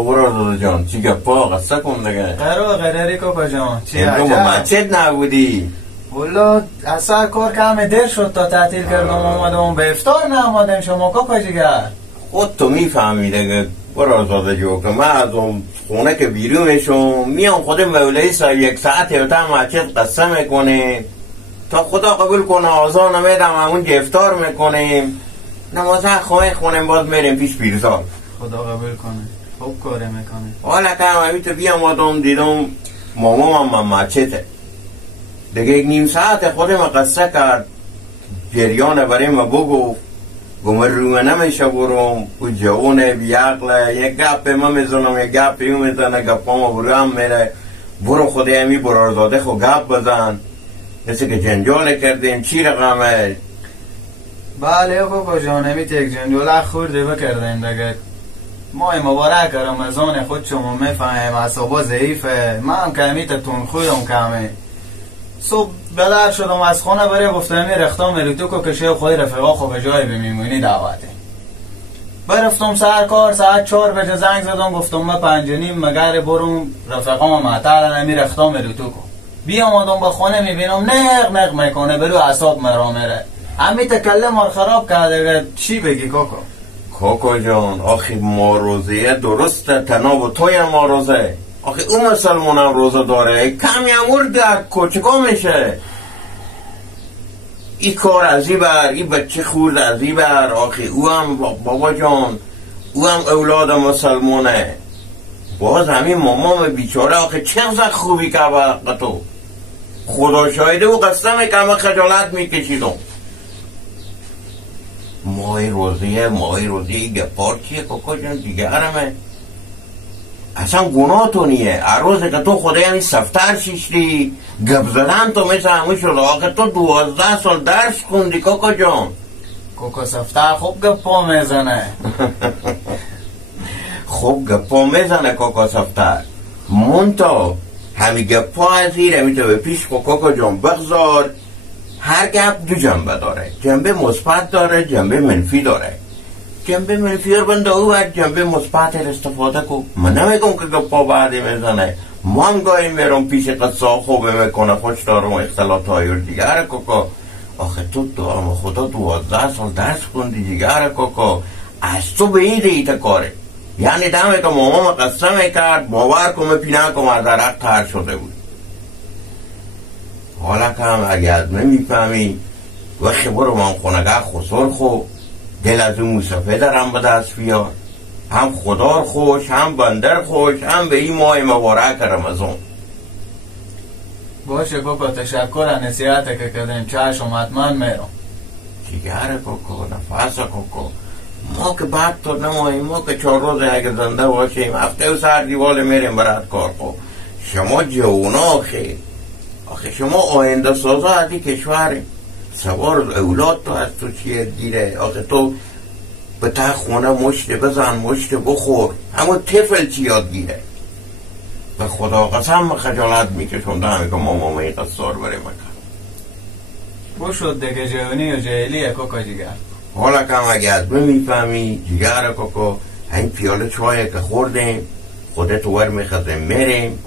خب برادر جان چی گپا قصه کن دیگه. قراری کوکا جان چی عجب تو مسجد نبودی؟ والله از سر کار کم دیر شد تا تعطیل کردم آمدم به افطار نامدن شما کوکا جیگر. خود تو میفهمی دیگه برادر جو که من از اون خونه که بیرون میشم میام خود مولوی سا 1 ساعت یا تا مسجد قصه میکنه تا خدا قبول کنه آذان میدم همون افطار میکنیم نمازه خواهی خونیم باز میریم پیش پیرزار. خدا قبول کنه خوب کاره میکنه. حالا که همی تو بیام آدم دیدم مامام هم مسجده دیگه 1 ساعت خودم قصه کرد جریان برای ما بگو گمر رومه نمیشه برم او جوانه بیعقله یک گپ ما میزنم یک گپ ایو میزنه گپا ما برو هم میره برو خودی همی برارزاده خود گپ بزن مثل که جنجال کردیم چی رقمه. بله کوکا جان همی تک جنجال خورده بکردیم دیگه ماه مبارک رمضان خود شما میفهمیم اصابا ضعیفه من هم که همی تون خودم کمه صبح بلد شدم از خانه برای گفتم رختم میرو که شیخ خود رفقا خوب جای بمیمونی دعوته برفتم سر کار ساعت 4 بجه زنگ زدم گفتم من 5:30 مگر برم رفقام معطل نمی رختم میرو بیام آدم به خانه میبینم نق میکنه برو اعصاب مرا میره همی تکلم مار خراب کرده. چی بگی کوکا جان آخی ما روزیه درسته تناب توی ما روزه آخی اون مسلمان هم روزه داره کمی امور در کوچکا میشه ای کار ازی بر ای بچه خورد ازی بر آخی او هم بابا جان او هم اولاد مسلمانه باز همین مامام بیچاره آخی چقدر خوبی که وقت تو خدا شایده و قسمه که همه خجالت میکشیدم. مای روزیه گپار چیه کوکا جان دیگه همه اصلا گناه تو نیه عروضه که تو خدا یعنی سفتر شیشتی گپ زدن تو مثل همه شد آخه تو 12 سال درس خوندی کوکا جان. کوکا سفتر خوب گپا میزنه خوب گپا میزنه کوکا سفتر منتا همی گپا ازیر همی تو به پیش کوکا جان بگذار هر گپ 2 جنبه داره جنبه مثبت داره جنبه منفی داره جنبه منفی رو بنده او باید جنبه مثبت استفاده کو من نمیگم که گپا بعدی میزنه ما هم گاهی میرم پیش قصه خوبه میکنه خوش دارم اختلاط های دیگر کوکا آخه تو دارم خدا 12 سال درس خوندی دیگر کوکا از تو به این دیتا کاره یعنی دمه که مامان قصه میکرد باور کنم پینه کنم از درق تر شده بود. حالا که هم اگه از من میفهمی وقتی برو من خونگه خسر خو دل از اون موسفه دارم به دست بیار هم خدا خوش هم بندر خوش هم به این ماه مبارک رمضان. باشه کوکا تشکر نصیحت که کردیم چشم حتما میرم. جیگر کوکا نفس کوکا ما که بعد تو نماییم ما که 4 روز اگر زنده باشیم هفته و سر دیوال میریم برات کار خو شما جوونا آخه شما آینده سازا هدی کشوری سوار اولاد تو از تو چیه دیره آخه تو به ته خونه مشت بزن مشت بخور همون طفل چی یاد گیره به خدا قسم خجالت میکشم دهمی که مامامه قصار بره مکن بشد دیگه جوانی و جهلیه کوکا جیگر. حالا کم اگه از من میفهمی جیگر کوکا این پیاله چایه که خوردیم خودت ور میخزیم میریم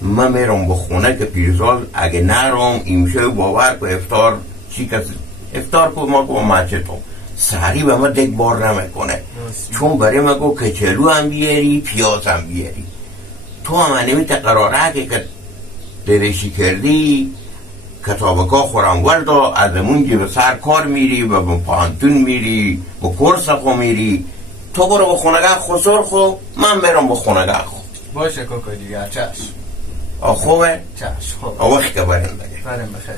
من میرم به خونه که پیرزال اگه نرم ایمشه باور که افطار چی کسی افطار که ما که مچتم سحری به ما 1 بار نمیکنه چون برای ما که کچلو هم بیاری پیاز هم بیاری تو هم نمیت قراره که درشی کردی کتابکا خورم وردا از منجی به سر کار میری و به پانتون میری به کرس خو میری تو برو به خونگه خسر خو من میرم به خونگه خو. باشه کوکا دیگر چشم خوبه؟ چشم خوب وقت که بریم بگه بریم بخیر